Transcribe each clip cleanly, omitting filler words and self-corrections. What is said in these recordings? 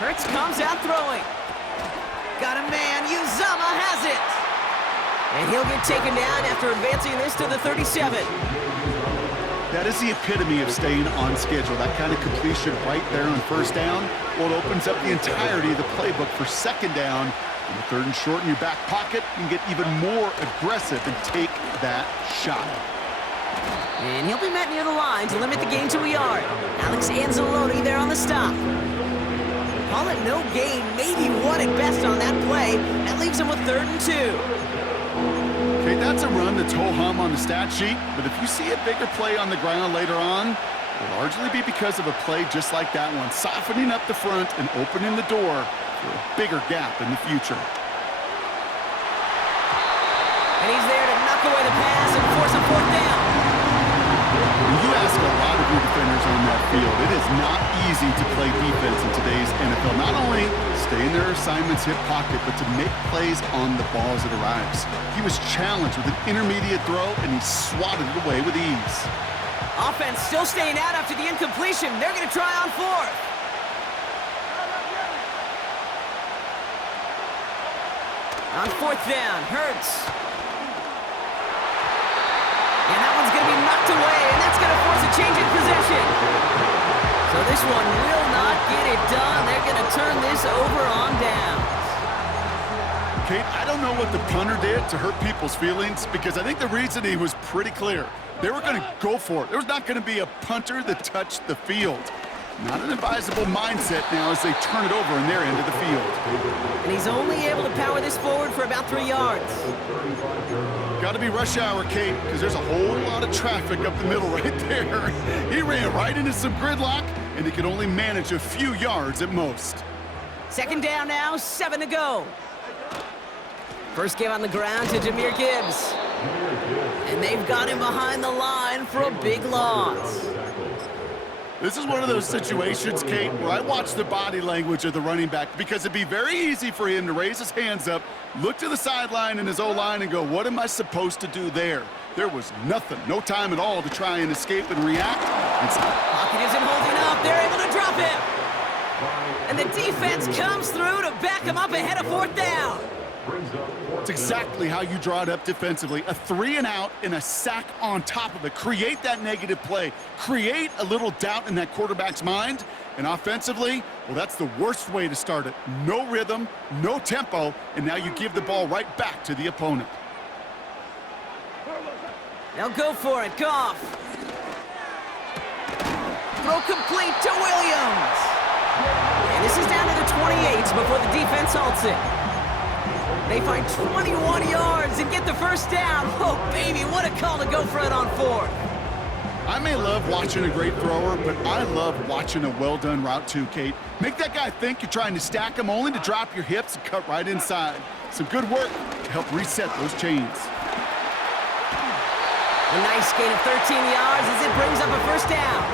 Hurts comes out throwing. Got a man. Uzama has it. And he'll get taken down after advancing this to the 37. That is the epitome of staying on schedule. That kind of completion right there on first down. Well, it opens up the entirety of the playbook for second down. In the third and short in your back pocket, you can get even more aggressive and take that shot. And he'll be met near the line to limit the gain to a yard. Alex Anzalone there on the stop. Call it no gain, maybe one at best on that play. That leaves him with 3rd and 2. Okay, that's a run that's ho-hum on the stat sheet, but if you see a bigger play on the ground later on, it'll largely be because of a play just like that one, softening up the front and opening the door for a bigger gap in the future. And he's there to knock away the pass and force a 4th down. You ask a lot of your defenders on that field. It is not easy to play defense in today's NFL. Not only stay in their assignment's hip pocket, but to make plays on the ball as it arrives. He was challenged with an intermediate throw, and he swatted it away with ease. Offense still staying out after the incompletion. They're going to try on 4th. On 4th down, Hurts. And that one's going to be knocked away, and that's going to force a change in possession. So this one will not get it done. They're going to turn this over on downs. Kate, I don't know what the punter did to hurt people's feelings, because I think the reasoning was pretty clear. They were going to go for it. There was not going to be a punter that touched the field. Not an advisable mindset now as they turn it over in their end of the field. And he's only able to power this forward for about 3 yards. Got to be rush hour, Kate, because there's a whole lot of traffic up the middle right there. He ran right into some gridlock, and he could only manage a few yards at most. 2nd down now, 7 to go. First give on the ground to Jahmyr Gibbs. And they've got him behind the line for a big loss. This is one of those situations, Kate, where I watch the body language of the running back, because it'd be very easy for him to raise his hands up, look to the sideline in his O-line and go, what am I supposed to do there? There was nothing, no time at all to try and escape and react. Pocket isn't holding up. They're able to drop him. And the defense comes through to back him up ahead of 4th down. It's exactly how you draw it up defensively. A 3 and out and a sack on top of it. Create that negative play. Create a little doubt in that quarterback's mind. And offensively, well, that's the worst way to start it. No rhythm, no tempo, and now you give the ball right back to the opponent. They'll go for it. Goff. Throw complete to Williams. And this is down to the 28 before the defense halts it. They find 21 yards and get the first down. Oh, baby, what a call to go for it on 4th. I may love watching a great thrower, but I love watching a well-done route too, Kate. Make that guy think you're trying to stack him, only to drop your hips and cut right inside. Some good work to help reset those chains. A nice gain of 13 yards as it brings up a first down.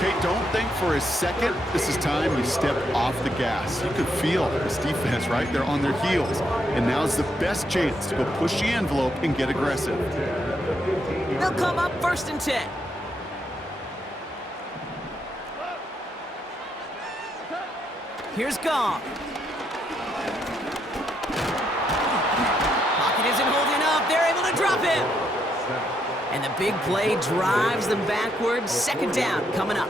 Kate, don't think for a second this is time you step off the gas. You could feel this defense right there on their heels. And now's the best chance to go push the envelope and get aggressive. They'll come up 1st and 10. Here's Goff. Pocket isn't holding up. They're able to drop him. And the big play drives them backwards. 2nd down coming up.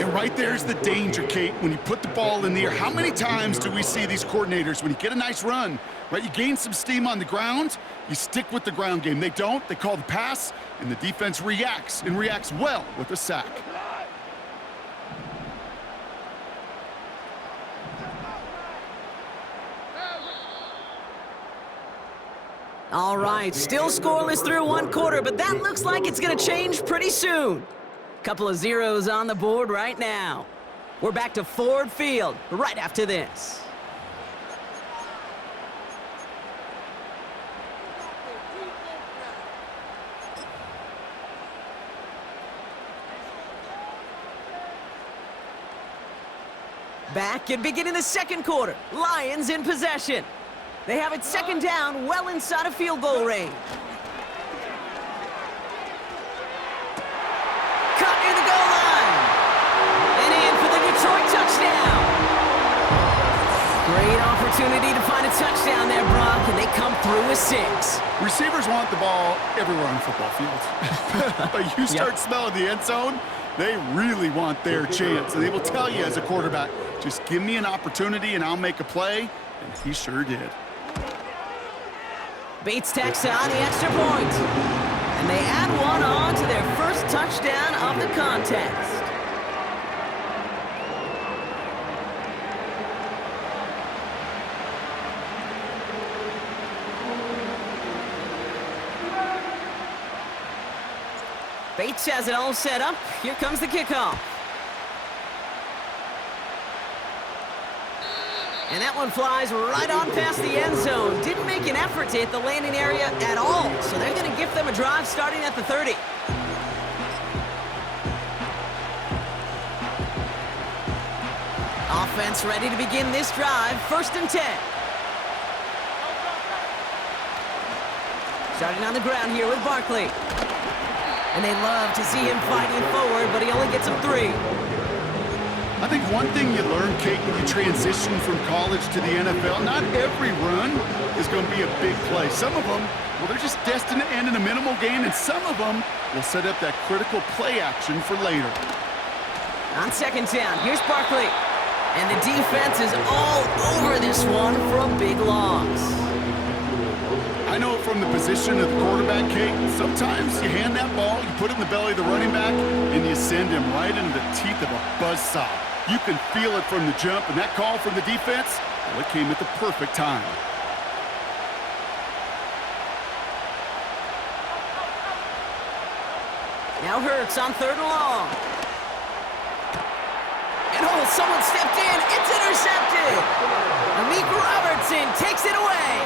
And right there's the danger, Kate, when you put the ball in the air. How many times do we see these coordinators, when you get a nice run, right, you gain some steam on the ground, you stick with the ground game. They don't. They call the pass, and the defense reacts, and reacts well with a sack. All right, still scoreless through 1 quarter, but that looks like it's going to change pretty soon. Couple of zeros on the board right now. We're back to Ford Field right after this. Back and beginning the 2nd quarter. Lions in possession. They have it 2nd down, well inside of field goal range. Cut near the goal line. And in for the Detroit touchdown. opportunity to find a touchdown there, Brock, and they come through with 6. Receivers want the ball everywhere on the football field. But you start smelling the end zone, they really want their chance. And they will tell you as a quarterback, just give me an opportunity and I'll make a play. And he sure did. Bates tacks on the extra point. And they add one on to their first touchdown of the contest. Bates has it all set up. Here comes the kickoff. And that one flies right on past the end zone. Didn't make an effort to hit the landing area at all. So they're going to give them a drive starting at the 30. Offense ready to begin this drive. 1st and 10. Starting on the ground here with Barkley. And they love to see him fighting forward, but he only gets them 3. I think one thing you learn, Kate, when you transition from college to the NFL, not every run is going to be a big play. Some of them, well, they're just destined to end in a minimal gain, and some of them will set up that critical play action for later. On 2nd down, here's Barkley. And the defense is all over this one for a big loss. I know from the position of the quarterback, Kate, sometimes you hand that ball, you put it in the belly of the running back, and you send him right into the teeth of a buzzsaw. You can feel it from the jump, and that call from the defense, well, it came at the perfect time. Now Hurts on 3rd and long. And oh, someone stepped in. It's intercepted. Amik Robertson takes it away.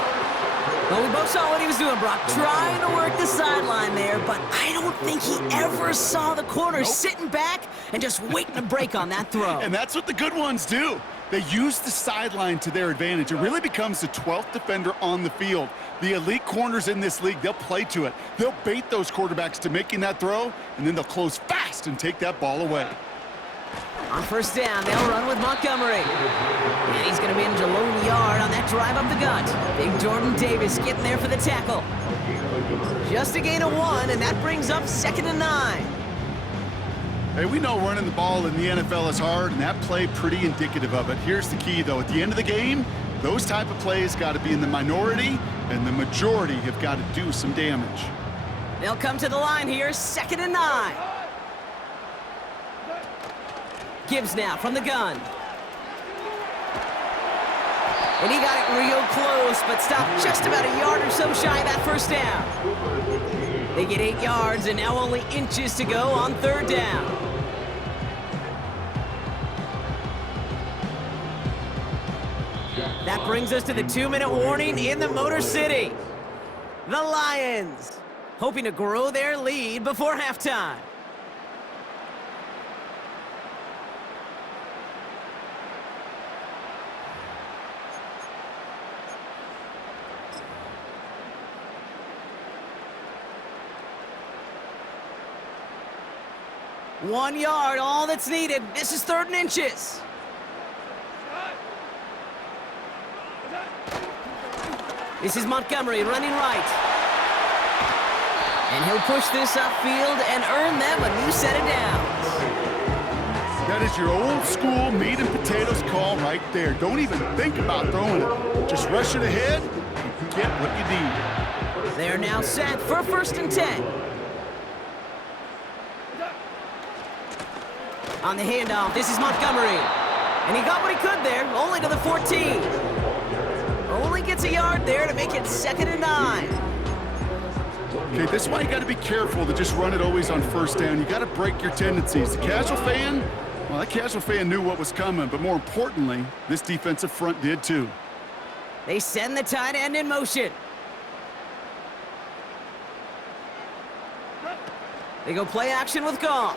Well, we both saw what he was doing, Brock, trying to work the sideline there, but I don't think he ever saw the corner sitting back and just waiting to break on that throw. And that's what the good ones do. They use the sideline to their advantage. It really becomes the 12th defender on the field. The elite corners in this league, they'll play to it. They'll bait those quarterbacks to making that throw, and then they'll close fast and take that ball away. On 1st down, they'll run with Montgomery. And he's going to manage a lone yard on that drive up the gut. Big Jordan Davis getting there for the tackle. Just a gain of 1, and that brings up 2nd and 9. Hey, we know running the ball in the NFL is hard, and that play pretty indicative of it. Here's the key, though. At the end of the game, those type of plays got to be in the minority, and the majority have got to do some damage. They'll come to the line here, 2nd and 9. Gibbs now from the gun. And he got it real close, but stopped just about a yard or so shy of that 1st down. They get 8 yards, and now only inches to go on 3rd down. That brings us to the 2-minute warning in the Motor City. The Lions hoping to grow their lead before halftime. One yard, all that's needed. This is 3rd and inches. This is Montgomery running right. And he'll push this upfield and earn them a new set of downs. That is your old school meat and potatoes call right there. Don't even think about throwing it. Just rush it ahead and get what you need. They're now set for 1st and 10. On the handoff, this is Montgomery. And he got what he could there, only to the 14. Only gets a yard there to make it 2nd and 9. Okay, this is why you got to be careful to just run it always on 1st down. You got to break your tendencies. The casual fan, well, that casual fan knew what was coming, but more importantly, this defensive front did too. They send the tight end in motion. They go play action with Goff.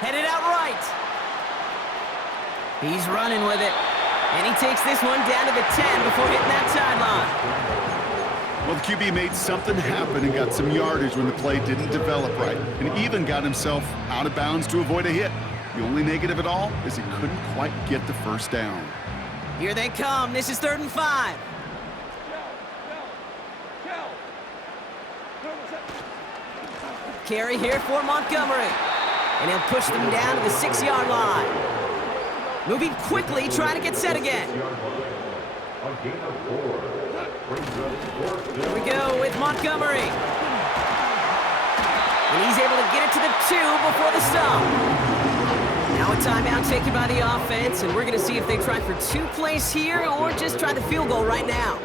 Headed out right. He's running with it. And he takes this one down to the 10 before hitting that sideline. Well, the QB made something happen and got some yardage when the play didn't develop right, and even got himself out of bounds to avoid a hit. The only negative at all is he couldn't quite get the 1st down. Here they come. This is 3rd and 5. Carry here for Montgomery. And he'll push them down to the 6-yard line. Moving quickly, trying to get set again. Here we go with Montgomery. And he's able to get it to the 2 before the stop. Now a timeout taken by the offense, and we're going to see if they try for 2 plays here or just try the field goal right now.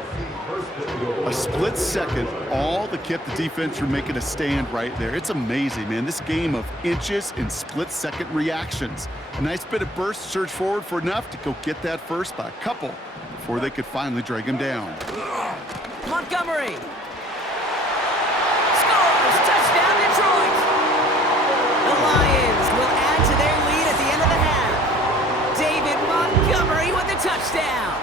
A split second, all that kept the defense from making a stand right there. It's amazing, man. This game of inches and split-second reactions. A nice bit of burst, surge forward for enough to go get that first by a couple before they could finally drag him down. Montgomery. Scores! Touchdown, Detroit! The Lions will add to their lead at the end of the half. David Montgomery with the touchdown.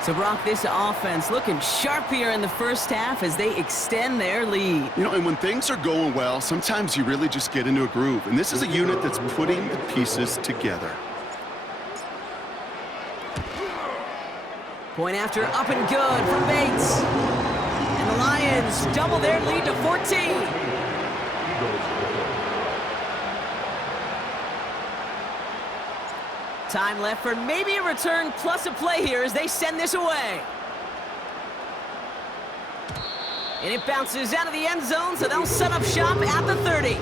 So, Brock, this offense looking sharp here in the first half as they extend their lead. You know, and when things are going well, sometimes you really just get into a groove. And this is a unit that's putting the pieces together. Point after up and good from Bates. And the Lions double their lead to 14. Time left for maybe a return plus a play here as they send this away. And it bounces out of the end zone, so they'll set up shop at the 30.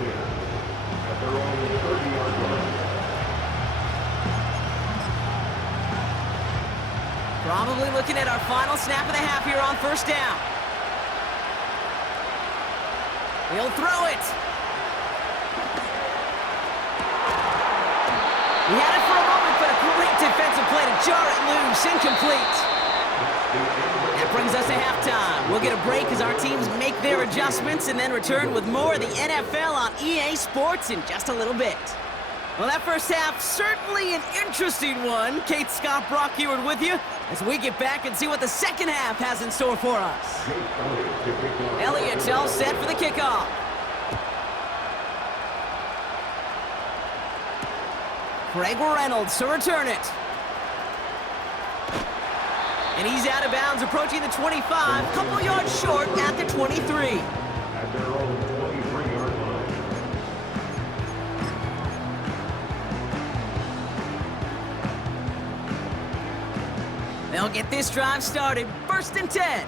Probably looking at our final snap of the half here on 1st down. He'll throw it. He had it for a moment, but a great defensive play to jar it loose. Incomplete. That brings us to halftime. We'll get a break as our teams make their adjustments and then return with more of the NFL on EA Sports in just a little bit. Well, that first half, certainly an interesting one. Kate, Scott, Brock Eward with you as we get back and see what the second half has in store for us. Elliott all set for the kickoff. Craig Reynolds to return it. And he's out of bounds, approaching the 25, couple yards short at the 23. At their own 23-yard line. They'll get this drive started. 1st and 10.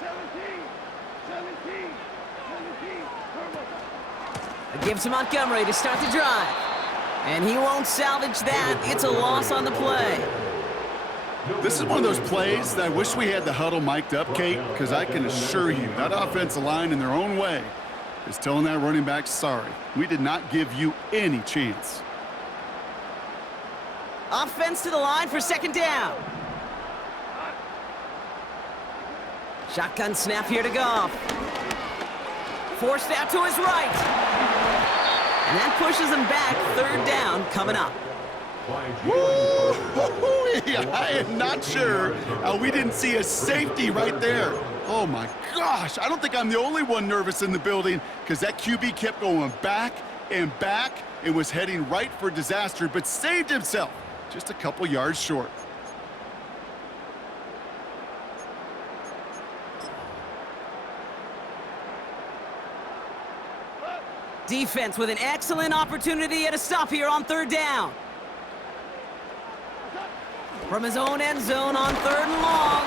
17. A give to Montgomery to start the drive. And he won't salvage that. It's a loss on the play. This is one of those plays that I wish we had the huddle mic'd up, Kate, because I can assure you that offensive line in their own way is telling that running back, sorry, we did not give you any chance. Offense to the line for 2nd down. Shotgun snap here to Goff. Forced out to his right. And that pushes him back. 3rd down coming up. I am not sure how we didn't see a safety right there. Oh, my gosh. I don't think I'm the only one nervous in the building because that QB kept going back and was heading right for disaster, but saved himself just a couple yards short. Defense with an excellent opportunity at a stop here on 3rd down. From his own end zone on 3rd and long.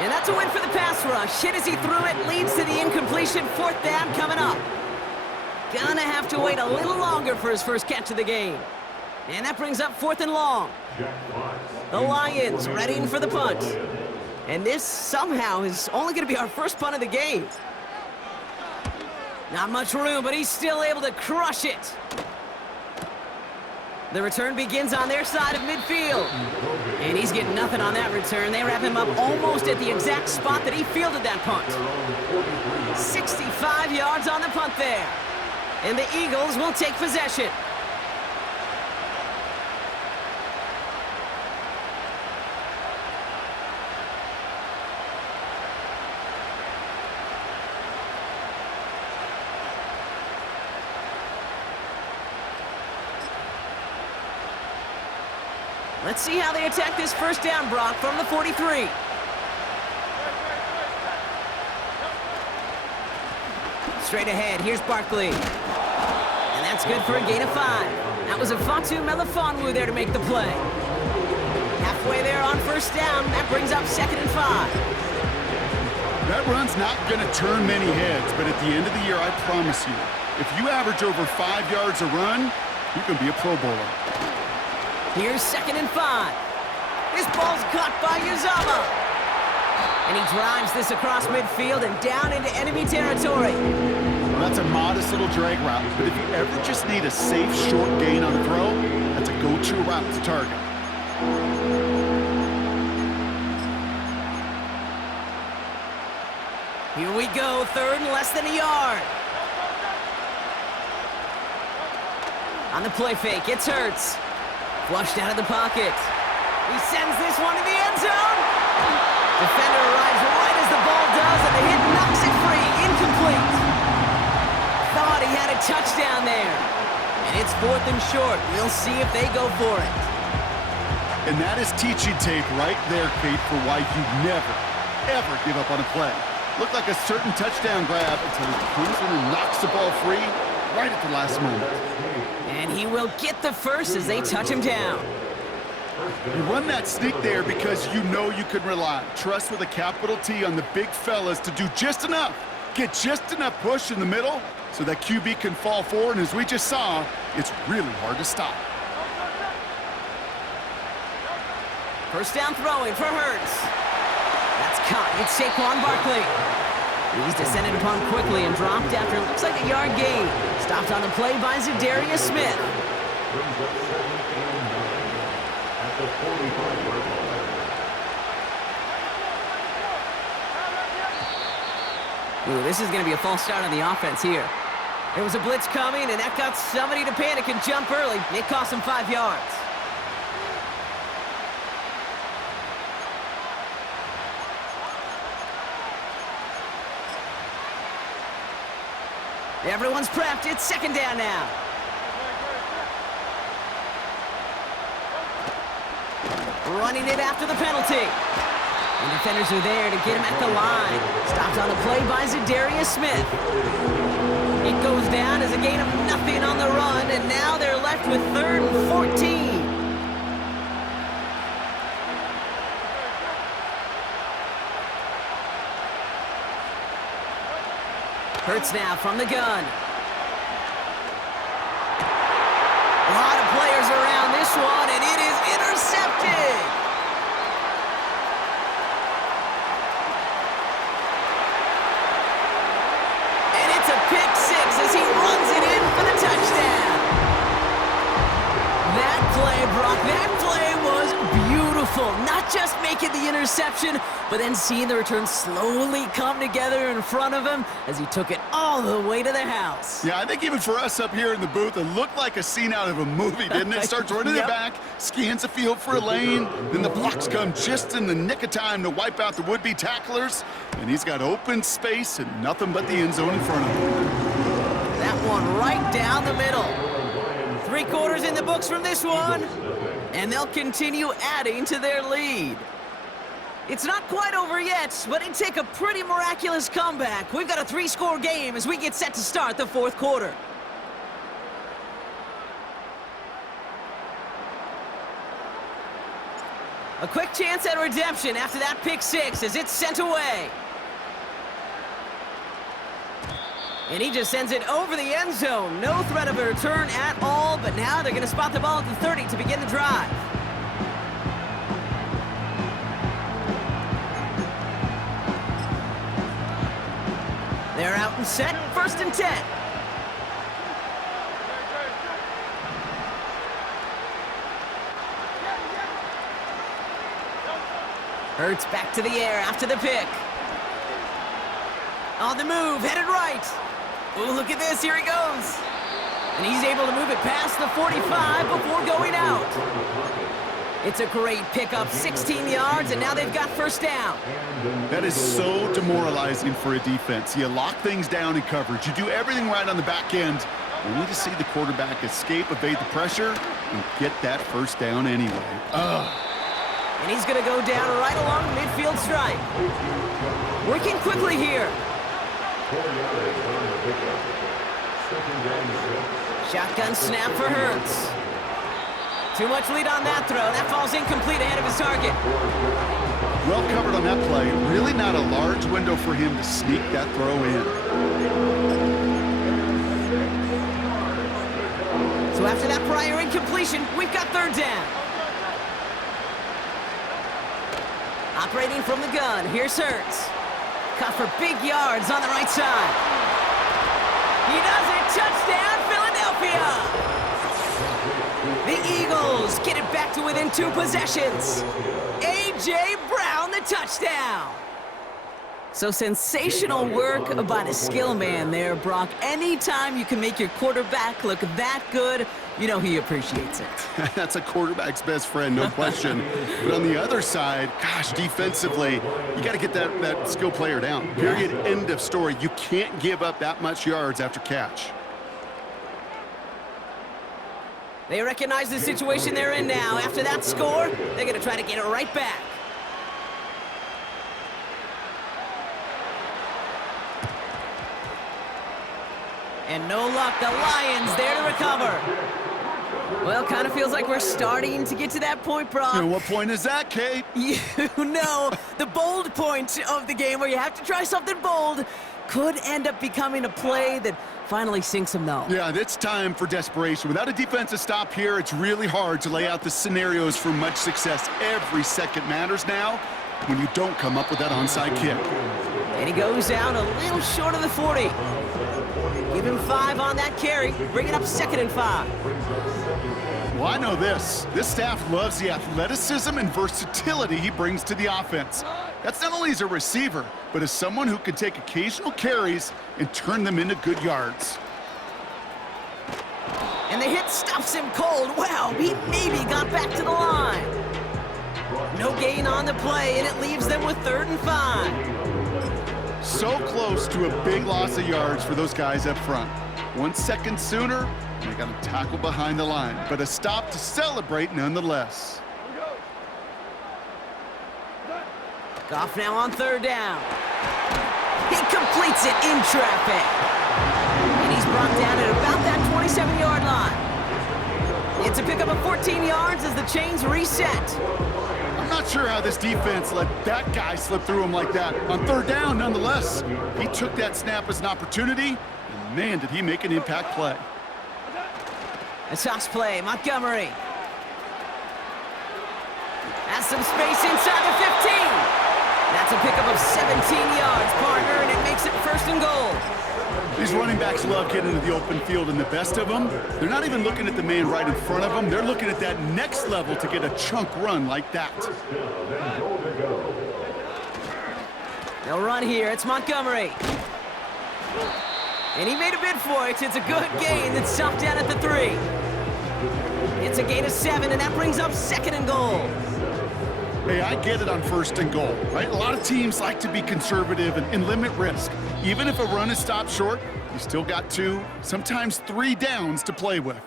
And that's a win for the pass rush. Hit as he threw it, leads to the incompletion. 4th down coming up. Gonna have to wait a little longer for his first catch of the game. And that brings up 4th and long. The Lions readying for the punt. And this somehow is only gonna be our first punt of the game. Not much room, but he's still able to crush it. The return begins on their side of midfield. And he's getting nothing on that return. They wrap him up almost at the exact spot that he fielded that punt. 65 yards on the punt there. And the Eagles will take possession. Let's see how they attack this first down, Brock, from the 43. Straight ahead, here's Barkley. And that's good for a gain of 5. That was a Fatu Melifonwu there to make the play. Halfway there on first down, that brings up 2nd and 5. That run's not going to turn many heads, but at the end of the year, I promise you, if you average over 5 yards a run, you can be a Pro Bowler. Here's 2nd and 5. This ball's caught by Uzama. And he drives this across midfield and down into enemy territory. Well, that's a modest little drag route, but if you ever just need a safe, short gain on a throw, that's a go-to route to target. Here we go, 3rd and less than a yard. On the play fake, it's Hurts. Flushed out of the pocket. He sends this one to the end zone. Defender arrives right as the ball does, and the hit knocks it free. Incomplete. Thought he had a touchdown there. And it's 4th and short. We'll see if they go for it. And that is teaching tape right there, Kate, for why you never, ever give up on a play. Looked like a certain touchdown grab until he comes in and knocks the ball free right at the last moment. And he will get the first as they touch him down. You run that sneak there because you know you can rely. Trust with a capital T on the big fellas to do just enough. Get just enough push in the middle so that QB can fall forward. And as we just saw, it's really hard to stop. First down throwing for Hurts. That's caught. It's Saquon Barkley. He's descended upon quickly and dropped after it looks like a yard gain. Stopped on the play by Zadarius Smith. Ooh, this is going to be a false start on the offense here. There was a blitz coming, and that got somebody to panic and jump early. It cost him 5 yards. Everyone's prepped. It's 2nd down now. Running it after the penalty. And defenders are there to get him at the line. Stopped on the play by Zadarius Smith. It goes down as a gain of nothing on the run, and now they're left with 3rd and 14. Hurts now from the gun. A lot of players around this one, and it is intercepted. And it's a pick 6 as he runs it in for the touchdown. That play, Brock, that play was beautiful. Not just making the interception, but then seeing the return slowly come together in front of him as he took it all the way to the house. Yeah, I think even for us up here in the booth, it looked like a scene out of a movie, didn't it? Starts running it back, scans the field for a lane, then the blocks come just in the nick of time to wipe out the would-be tacklers, and he's got open space and nothing but the end zone in front of him. That one right down the middle. 3 quarters in the books from this one, and they'll continue adding to their lead. It's not quite over yet, but it'd take a pretty miraculous comeback. We've got a 3-score game as we get set to start the 4th quarter. A quick chance at redemption after that pick 6 as it's sent away. And he just sends it over the end zone. No threat of a return at all, but now they're going to spot the ball at the 30 to begin the drive. They're out and set, 1st and 10. Hurts back to the air after the pick. On the move, headed right. Oh, look at this, here he goes. And he's able to move it past the 45 before going out. It's a great pickup, 16 yards, and now they've got first down. That is so demoralizing for a defense. You lock things down in coverage. You do everything right on the back end, only to see the quarterback escape, evade the pressure, and get that first down anyway. And he's going to go down right along the midfield stripe. Working quickly here. Shotgun snap for Hurts. Too much lead on that throw. That falls incomplete ahead of his target. Well covered on that play. Really not a large window for him to sneak that throw in. So after that prior incompletion, we've got third down. Operating from the gun, here's Hurts. Caught for big yards on the right side. He does it, touchdown, Philadelphia! The Eagles get it back to within 2 possessions. A.J. Brown, the touchdown. So sensational work by the skill man there, Brock. Anytime you can make your quarterback look that good, you know he appreciates it. That's a quarterback's best friend, no question. But on the other side, gosh, defensively, you got to get that skill player down. Period, end of story. You can't give up that much yards after catch. They recognize the situation they're in now. After that score, they're going to try to get it right back. And no luck, the Lions there to recover. Well, kind of feels like we're starting to get to that point, Brock. And what point is that, Kate? You know, the bold point of the game where you have to try something bold could end up becoming a play that finally sinks them, though. Yeah, it's time for desperation. Without a defensive stop here, it's really hard to lay out the scenarios for much success. Every second matters now when you don't come up with that onside kick. And he goes down a little short of the 40. Give him 5 on that carry, bring it up 2nd and 5. Well, I know this. This staff loves the athleticism and versatility he brings to the offense. That's not only as a receiver, but as someone who can take occasional carries and turn them into good yards. And the hit stops him cold. Wow, he maybe got back to the line. No gain on the play, and it leaves them with 3rd and 5. So close to a big loss of yards for those guys up front. 1 second sooner, and they got a tackle behind the line, but a stop to celebrate nonetheless. Goff now on 3rd down. He completes it in traffic. And he's brought down at about that 27-yard line. It's a pickup of 14 yards as the chains reset. I'm not sure how this defense let that guy slip through him like that. On 3rd down, nonetheless, he took that snap as an opportunity, and man, did he make an impact play. A toss play, Montgomery. Has some space inside the 15. That's a pickup of 17 yards, partner, and it makes it 1st and goal. These running backs love getting into the open field, and the best of them, they're not even looking at the man right in front of them. They're looking at that next level to get a chunk run like that. They'll run here. It's Montgomery. And he made a bid for it. It's a good gain that's stopped down at the 3. It's a gain of 7, and that brings up 2nd and goal. Hey, I get it on 1st and goal, right? A lot of teams like to be conservative and limit risk. Even if a run is stopped short, you still got 2, sometimes 3 downs to play with.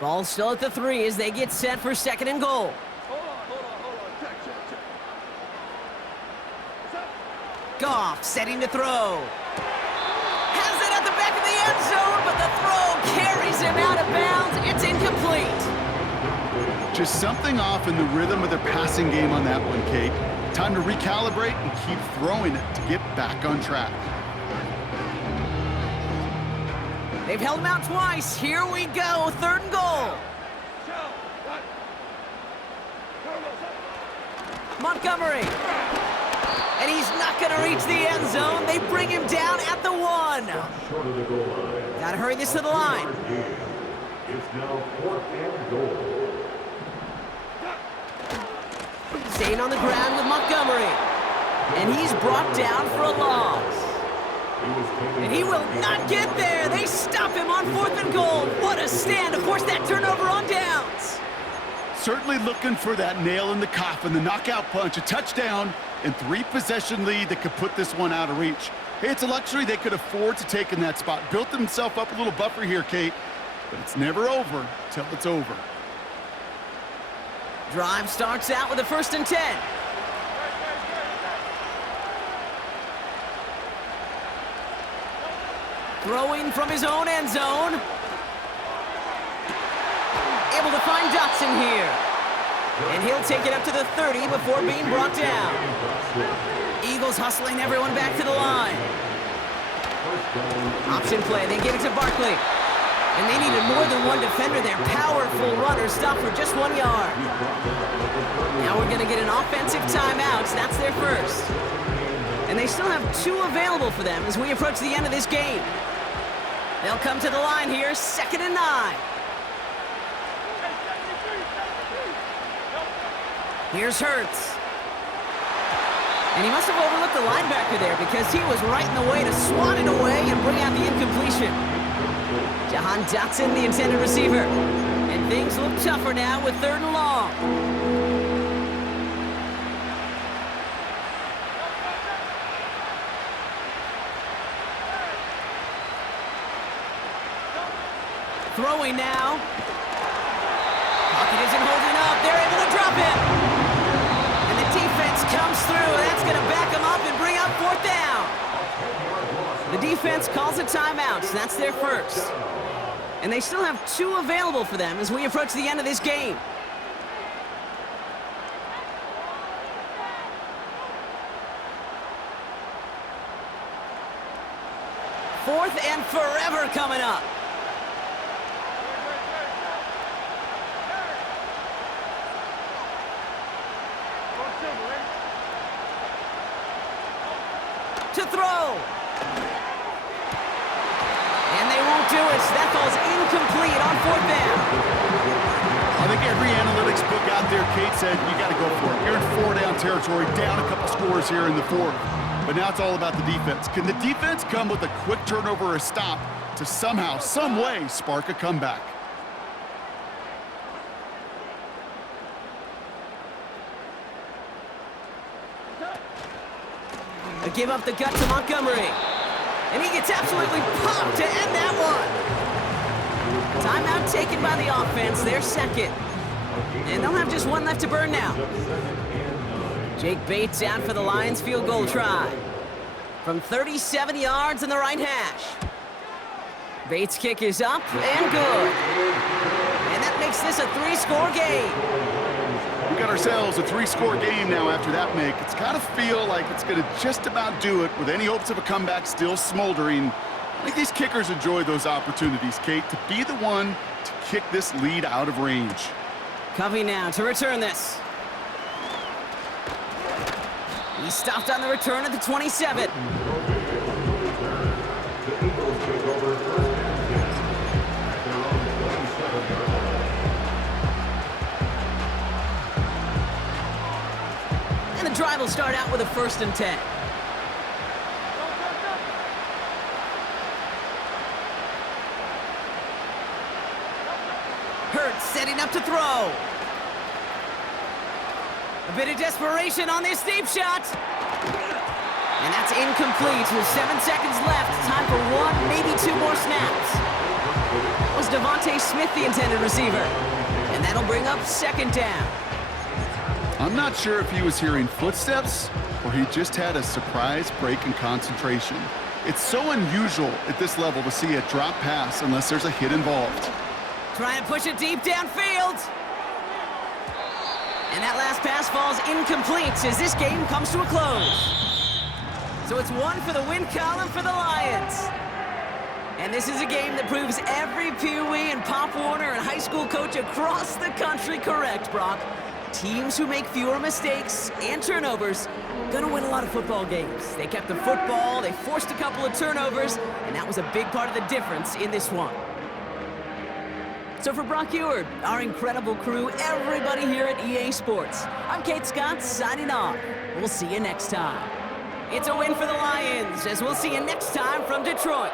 Ball still at the 3 as they get set for 2nd and goal. Goff setting to throw. Has it at the back of the end zone, but the throw carries him out of bounds. It's incomplete. Just something off in the rhythm of their passing game on that one, Kate. Time to recalibrate and keep throwing it to get back on track. They've held him out twice. Here we go, 3rd and goal. Montgomery. And he's not going to reach the end zone. They bring him down at the 1. Got to hurry this to the line. It's now 4th and goal. Staying on the ground with Montgomery. And he's brought down for a loss. And he will not get there. They stop him on 4th and goal. What a stand to force that turnover on downs. Certainly looking for that nail in the coffin, the knockout punch, a touchdown, and 3-possession lead that could put this one out of reach. Hey, it's a luxury they could afford to take in that spot. Built themselves up a little buffer here, Kate, but it's never over till it's over. Drive starts out with a 1st and 10. Throwing from his own end zone. Able to find Dotson here. And he'll take it up to the 30 before being brought down. Eagles hustling everyone back to the line. Option play, they get it to Barkley. And they needed more than one defender there. Powerful runner, stop for just 1 yard. Now we're gonna get an offensive timeout, so that's their first. And they still have 2 available for them as we approach the end of this game. They'll come to the line here, 2nd and 9. Here's Hurts. And he must have overlooked the linebacker there because he was right in the way to swat it away and bring out the incompletion. Jahan Dotson, the intended receiver. And things look tougher now with 3rd and long. Throwing now. Pocket isn't holding up. They're able to drop him. And the defense comes through. That's going to back him up and bring up 4th down. The defense calls a timeout, so that's their first. And they still have 2 available for them as we approach the end of this game. Fourth and forever coming up. To throw. And they won't do it. That ball's incomplete on 4th down. I think every analytics book out there, Kate, said you got to go for it. You're in 4-down territory, down a couple scores here in the 4th. But now it's all about the defense. Can the defense come with a quick turnover or a stop to somehow, some way, spark a comeback? They give up the gut to Montgomery. And he gets absolutely popped to end that one. Timeout taken by the offense, their 2nd. And they'll have just 1 left to burn now. Jake Bates out for the Lions field goal try. From 37 yards in the right hash. Bates' kick is up and good. And that makes this a 3-score game. We got ourselves a 3-score game now after that make. It's got to feel like it's going to just about do it with any hopes of a comeback still smoldering. I think these kickers enjoy those opportunities, Kate, to be the one to kick this lead out of range. Covey now to return this. He stopped on the return at the 27. And the drive will start out with a 1st and 10. Hurts setting up to throw. A bit of desperation on this deep shot. And that's incomplete with 7 seconds left. Time for 1, maybe 2 more snaps. That was Devontae Smith, the intended receiver. And that'll bring up 2nd down. I'm not sure if he was hearing footsteps or he just had a surprise break in concentration. It's so unusual at this level to see a drop pass unless there's a hit involved. Trying to push it deep downfield. And that last pass falls incomplete as this game comes to a close. So it's 1 for the win column for the Lions. And this is a game that proves every Pee Wee and Pop Warner and high school coach across the country correct, Brock. Teams who make fewer mistakes and turnovers gonna win a lot of football games. They kept the football, they forced a couple of turnovers, and that was a big part of the difference in this one. So for Brock Eward, our incredible crew, everybody here at EA Sports, I'm Kate Scott signing off. We'll see you next time. It's a win for the Lions, as we'll see you next time from Detroit.